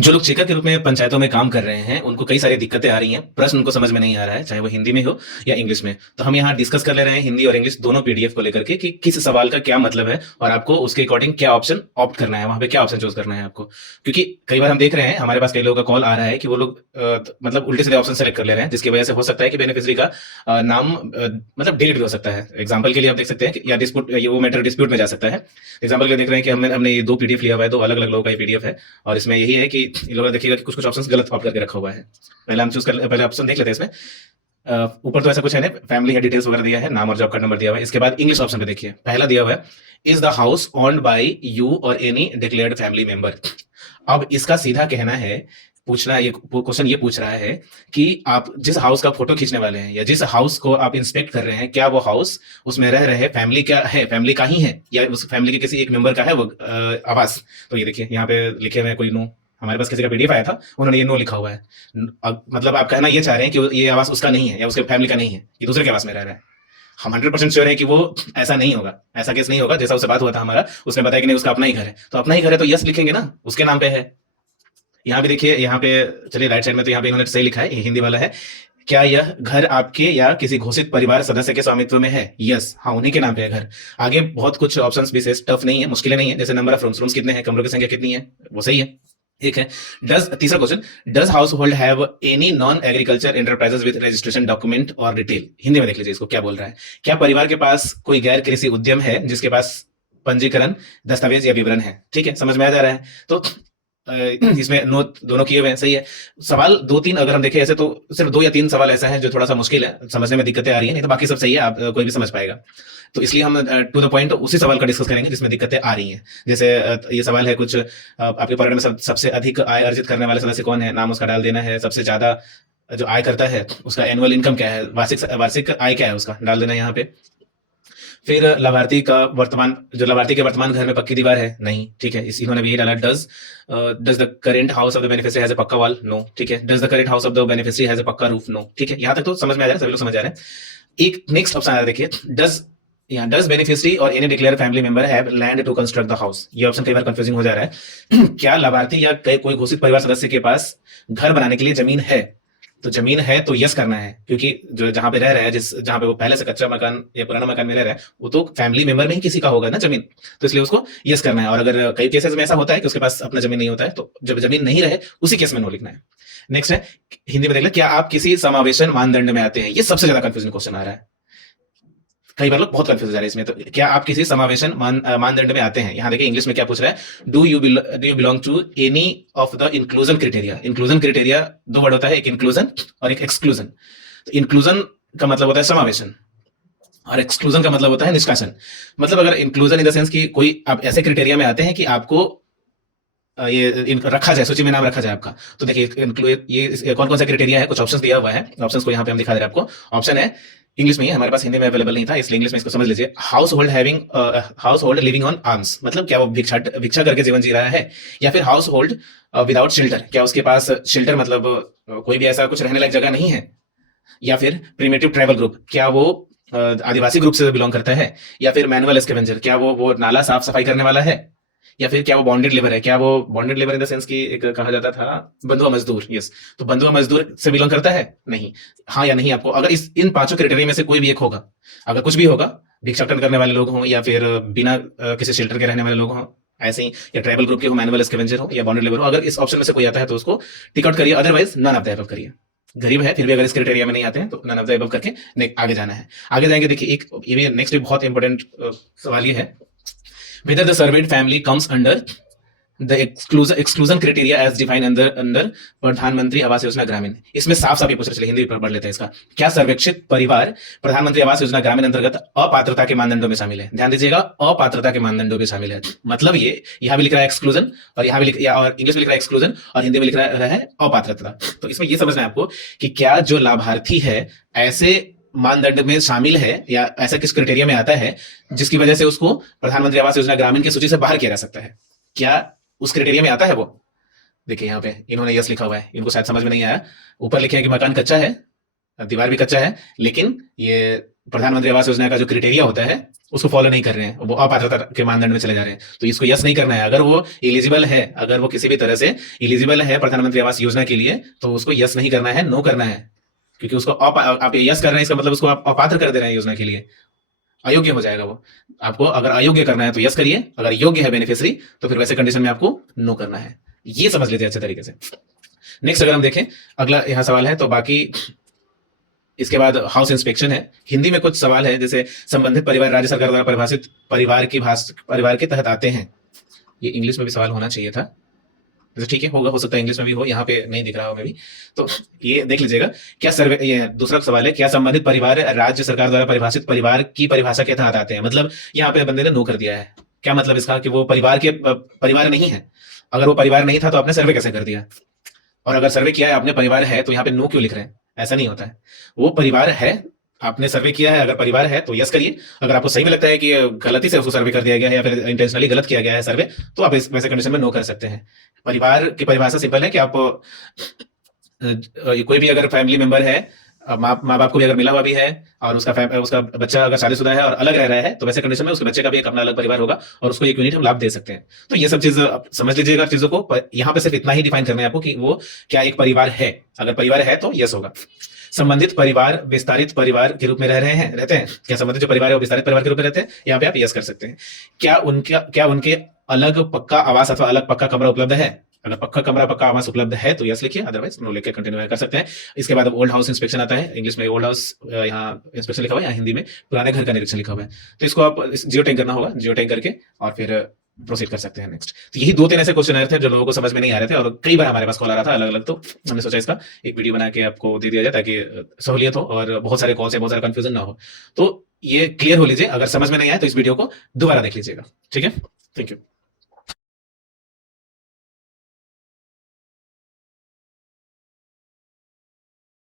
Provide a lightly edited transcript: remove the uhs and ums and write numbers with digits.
जो लोग चेकर के रूप में पंचायतों में काम कर रहे हैं, उनको कई सारी दिक्कतें आ रही हैं, प्रश्न उनको समझ में नहीं आ रहा है, चाहे वो हिंदी में हो या इंग्लिश में। तो हम यहाँ डिस्कस कर ले रहे हैं हिंदी और इंग्लिश दोनों पीडीएफ को लेकर के कि किस सवाल का क्या मतलब है और आपको उसके अकॉर्डिंग क्या ऑप्शन ऑप्ट करना है, वहां पे क्या ऑप्शन चूज करना है आपको। क्योंकि कई बार हम देख रहे हैं, हमारे पास कई लोगों का कॉल आ रहा है कि वो लोग मतलब उल्टे सीधे ऑप्शन सेलेक्ट कर ले रहे हैं, जिसकी वजह से हो सकता है कि बेनिफिशियरी का नाम मतलब डिलीट भी हो सकता है। एग्जाम्पल के लिए आप देख सकते हैं कि या डिस्प्यूट, ये वो मैटर डिस्प्यूट में जा सकता है। एग्जाम्पल के लिए देख रहे हैं कि हमने ये दो पीडीएफ लिया हुआ है, दो अलग अलग लोगों का ये पीडीएफ है, और इसमें यही है कि इन लोगों ने देखिएगा कि कुछ कुछ ऑप्शंस गलत ऑप्ट करके रखा हुआ है। पहले ऑप्शन देख लेते हैं इसमें। ऊपर तो ऐसा कुछ है नहीं, फैमिली है, डिटेल्स वगैरह दिया है, नाम और जॉब कार्ड नंबर दिया हुआ है। इसके बाद इंग्लिश ऑप्शन पे देखिए, पहला दिया हुआ है, is the house owned by you और एनी डिक्लेयर्ड फैमिली मेंबर। अब इसका सीधा कहना है, पूछना ये क्वेश्चन ये पूछ रहा है कि आप जिस हाउस का फोटो खींचने वाले हैं या जिस हाउस को आप इंस्पेक्ट कर रहे हैं, क्या वो हाउस, उसमें रह रहे फैमिली क्या है, फैमिली का ही है या उस फैमिली के किसी एक मेंबर का है वो आवास। तो ये देखिए यहाँ पे लिखे हुए हैं कोई नो, हमारे पास किसी का पीडीएफ आया था, उन्होंने ये नो लिखा हुआ है। अब मतलब आप कहना ये चाह रहे हैं कि ये आवास उसका नहीं है या उसके फैमिली का नहीं है, ये दूसरे के आवास में रह रहा है। हम 100% श्योर है कि वो ऐसा नहीं होगा, ऐसा केस नहीं होगा। जैसा उससे बात हुआ था हमारा, उसने बताया कि नहीं उसका अपना ही घर है, तो अपना ही घर है तो यस लिखेंगे ना, उसके नाम पे है। यहाँ भी देखिए, यहाँ पे चलिए राइट साइड में, तो यहाँ पे इन्होंने सही लिखा है, ये हिंदी वाला है। क्या यह घर आपके या किसी घोषित परिवार सदस्य के स्वामित्व में है? यस, हाँ, उन्हीं के नाम पे है घर। आगे बहुत कुछ ऑप्शंस भी टफ नहीं है, मुश्किलें नहीं है, जैसे नंबर ऑफ रूम्स कितने हैं, कमरों की संख्या कितनी है, वो सही है। एक है, तीसरा question, does house hold have any non agriculture enterprises with registration document और डिटेल। हिंदी में देख लीजिए इसको क्या बोल रहा है। क्या परिवार के पास कोई गैर कृषि उद्यम है जिसके पास पंजीकरण, दस्तावेज या विवरण है? ठीक है, समझ में आ जा रहा है। तो इसमें नो दोनों किए हुए हैं, सही है। सवाल दो तीन अगर हम देखें ऐसे, तो सिर्फ दो या तीन सवाल ऐसा है जो थोड़ा सा मुश्किल है, समझने में दिक्कतें आ रही है, नहीं तो बाकी सब सही है, आप कोई भी समझ पाएगा। तो इसलिए हम टू द पॉइंट उसी सवाल का डिस्कस करेंगे जिसमें दिक्कतें आ रही हैं। जैसे ये सवाल है कुछ, आपके परिवार में सबसे अधिक आय अर्जित करने वाले सदस्य कौन है, नाम उसका डाल देना है। सबसे ज्यादा जो आय करता है उसका एनुअल इनकम क्या है, वार्षिक आय क्या है उसका डाल देना है यहाँ पे। फिर लाभार्थी के वर्तमान घर में पक्की दीवार है, नहीं, ठीक है, इन्होंने भी यही डाला। Does the current house of the beneficiary has a पक्का वॉल, नो, ठीक है। Does the current house of the beneficiary has a पक्का रूफ, नो, ठीक है। यहाँ तक तो समझ में आ जा रहा है, सभी लोग समझ आ रहे हैं। एक नेक्स्ट ऑप्शन आ रहा है, देखिए, डज बेनिफिशियरी और any declare family member have land to construct the house. ये ऑप्शन कई बार कंफ्यूजिंग हो जा रहा है। क्या लाभार्थी या कोई घोषित परिवार सदस्य के पास घर बनाने के लिए जमीन है? तो जमीन है तो यस करना है, क्योंकि जो जहां पे रह रहा है, जहां पे वो पहले से कच्चा मकान या पुराना मकान में रह रहा है, वो तो फैमिली मेंबर में ही किसी का होगा ना जमीन, तो इसलिए उसको यस करना है। और अगर कई केसेस में ऐसा होता है कि उसके पास अपना जमीन नहीं होता है, तो जब जमीन नहीं रहे उसी केस में नो लिखना है। नेक्स्ट है, हिंदी में देख ले, क्या आप किसी समावेशन मानदंड में आते हैं? ये सबसे ज्यादा कंफ्यूजन क्वेश्चन आ रहा है, कई बार लोग बहुत कंफ्यूज हो जा रहे हैं इसमें। तो क्या आप किसी समावेशन मानदंड में आते हैं? यहाँ देखिए इंग्लिश में क्या पूछ रहा है, do you belong to any of the inclusion criteria. Inclusion criteria दो वर्ड होता है, एक इंक्लूजन और एक एक्सक्लूजन। तो इंक्लूजन का मतलब होता है समावेशन और एक्सक्लूजन का मतलब होता है निष्कासन। मतलब अगर इंक्लूजन इन द सेंस कि कोई आप ऐसे क्राइटेरिया में आते हैं कि आपको ये रखा जाए, सूची में नाम रखा जाए आपका, तो देखिए ये कौन कौन सा क्राइटेरिया है, कुछ ऑप्शंस दिया हुआ है। ऑप्शंस को यहाँ पे हम दिखा दे रहे हैं आपको। ऑप्शन है, इंग्लिश में ही, हमारे पास हिंदी में अवेलेबल नहीं था, इसलिए इंग्लिश में इसको समझ लीजिए। House hold living on arms, मतलब क्या वो भिक्षा करके जीवन जी रहा है, या फिर हाउस होल्ड विदाउट शेल्टर, क्या उसके पास शेल्टर मतलब कोई भी ऐसा कुछ रहने लायक जगह नहीं है, या फिर प्रिमेटिव ट्राइबल ग्रुप, क्या वो आदिवासी ग्रुप से बिलोंग करता है, या फिर मैनुअल स्कैवेंजर, क्या वो नाला साफ सफाई करने वाला है, या फिर क्या वो बॉन्डेड लेबर है, क्या वो bonded labour in the sense की एक कहा जाता था बंधुआ मजदूर, यस, तो बंधुआ मजदूर से बिलोंग करता है, नहीं। हाँ या नहीं आपको, अगर इन पांचों क्राइटेरिया में से कोई भी एक होगा, अगर कुछ भी होगा, भिक्षाटन करने वाले लोग हों या फिर बिना किसी शेल्टर के रहने वाले लोग हों ऐसे ही, या ट्राइबल ग्रुप के हो, मैनुअल स्कैवेंजर हो या बॉन्डेड लेबर हो, अगर इस ऑप्शन में से कोई आता है तो उसको टिक आउट करिए, otherwise none of the above करिए। गरीब है फिर भी अगर इस क्राइटेरिया में नहीं आते हैं तो नन ऑफ द अबव करके आगे जाना है। आगे जाएंगे, देखिए एक ये नेक्स्ट भी बहुत इंपॉर्टेंट सवाल ये है, whether the surveyed family comes under the exclusion criteria as defined under प्रधानमंत्री आवास योजना ग्रामीण। इसमें साफ साफ ये पूछ रहे, चलिए हिंदी पढ़ लेते हैं इसका। क्या सर्वेक्षित परिवार प्रधानमंत्री आवास योजना ग्रामीण अंतर्गत अपात्रता के मानदंडों में शामिल है? ध्यान दीजिएगा, अपात्रता के मानदंडों में शामिल है, मतलब ये यहाँ भी लिख रहा है एक्सक्लूजन, और यहाँ भी और इंग्लिश में लिख रहा है एक्सक्लूजन और हिंदी में लिख रहा है अपात्रता। तो इसमें ये समझना है आपको कि क्या जो लाभार्थी है ऐसे मानदंड में शामिल है या ऐसा किस क्राइटेरिया में आता है जिसकी वजह से उसको प्रधानमंत्री आवास योजना ग्रामीण की सूची से बाहर किया जा सकता है, क्या उस क्राइटेरिया में आता है वो? देखिए यहाँ पे इन्होंने यस लिखा हुआ है, इनको शायद समझ में नहीं आया। ऊपर लिखे हैं कि मकान कच्चा है, दीवार भी कच्चा है, लेकिन ये प्रधानमंत्री आवास योजना का जो क्राइटेरिया होता है उसको फॉलो नहीं कर रहे हैं, वो अपात्रता के मानदंड में चले जा रहे हैं, तो इसको यस नहीं करना है। अगर वो एलिजिबल है, अगर वो किसी भी तरह से एलिजिबल है प्रधानमंत्री आवास योजना के लिए, तो उसको यस नहीं करना है, नो करना है, क्योंकि उसको आप यस कर रहे हैं, इसका मतलब उसको आप अपात्र कर दे रहे हैं योजना के लिए, अयोग्य हो जाएगा वो। आपको अगर अयोग्य करना है तो यस करिए, अगर योग्य है बेनिफिशियरी तो फिर वैसे कंडीशन में आपको नो करना है। ये समझ लेते हैं अच्छे तरीके से। नेक्स्ट अगर हम देखें, अगला यहाँ सवाल है, तो बाकी इसके बाद हाउस इंस्पेक्शन है। हिंदी में कुछ सवाल है, जैसे संबंधित परिवार राज्य सरकार द्वारा परिभाषित परिवार के तहत आते हैं। ये इंग्लिश में भी सवाल होना चाहिए था, जैसे ठीक है, होगा, हो सकता है इंग्लिश में भी हो, यहाँ पे नहीं दिख रहा हो मैं भी, तो ये देख लीजिएगा। क्या सर्वे, ये दूसरा सवाल है, क्या संबंधित परिवार राज्य सरकार द्वारा परिभाषित परिवार की परिभाषा के तहत आते हैं। मतलब यहाँ पे बंदे ने नो कर दिया है। क्या मतलब इसका, कि वो परिवार नहीं है। अगर वो परिवार नहीं था तो आपने सर्वे कैसे कर दिया, और अगर सर्वे किया है आपने परिवार है, तो यहाँ पे नो क्यों लिख रहे हैं। ऐसा नहीं होता है, वो परिवार है, आपने सर्वे किया है, अगर परिवार है तो यस करिए। अगर आपको सही में लगता है कि गलती से उसको सर्वे कर दिया गया है या फिर इंटेंशनली गलत किया गया है सर्वे, तो आप वैसे कंडीशन में नो कर सकते हैं। परिवार की परिभाषा सिंपल है कि आप कोई भी अगर फैमिली मेंबर है, माँ बाप को भी अगर मिला हुआ भी है, और उसका बच्चा अगर शादीशुदा है और अलग रह रहा है, तो वैसे कंडीशन में उसके बच्चे का भी एक अपना अलग परिवार होगा, और उसको एक यूनिट हम लाभ दे सकते हैं। तो ये सब चीज समझ लीजिएगा चीजों को। यहाँ पे सिर्फ इतना ही डिफाइन करना है आपको कि वो क्या एक परिवार है। अगर परिवार है तो यस होगा। संबंधित परिवार विस्तारित परिवार के रूप में रहते हैं। क्या संबंधित जो परिवार है वो विस्तारित परिवार के रूप में रहते हैं, यहाँ पे आप यस कर सकते हैं। क्या उनके अलग पक्का आवास अथवा अलग पक्का कमरा उपलब्ध है। अगर पक्का कमरा पक्का आवास उपलब्ध है तो यस लिखिए, अदरवाइज नो लिख के कंटिन्यू कर सकते हैं। इसके बाद ओल्ड हाउस इंस्पेक्शन आता है। इंग्लिश में ओल्ड हाउस यहाँ इंस्पेक्शन लिखा हुआ है, यहाँ हिंदी में पुराने घर का निरीक्षण लिखा हुआ है। तो इसको आप जियो टैग करना होगा, जियो टैग करके और फिर प्रोसीड कर सकते हैं नेक्स्ट। तो यही 2-3 ऐसे क्वेश्चन थे जो लोगों को समझ में नहीं आ रहे थे, और कई बार हमारे पास कॉल आ रहा था अलग अलग, तो हमने सोचा इसका एक वीडियो बना के आपको दे दिया जाए ताकि सहूलियत हो और बहुत सारे कॉल से बहुत सारा कंफ्यूजन ना हो। तो ये क्लियर हो लीजिए। अगर समझ में नहीं आए तो इस वीडियो को दोबारा देख लीजिएगा, ठीक है। Thank you.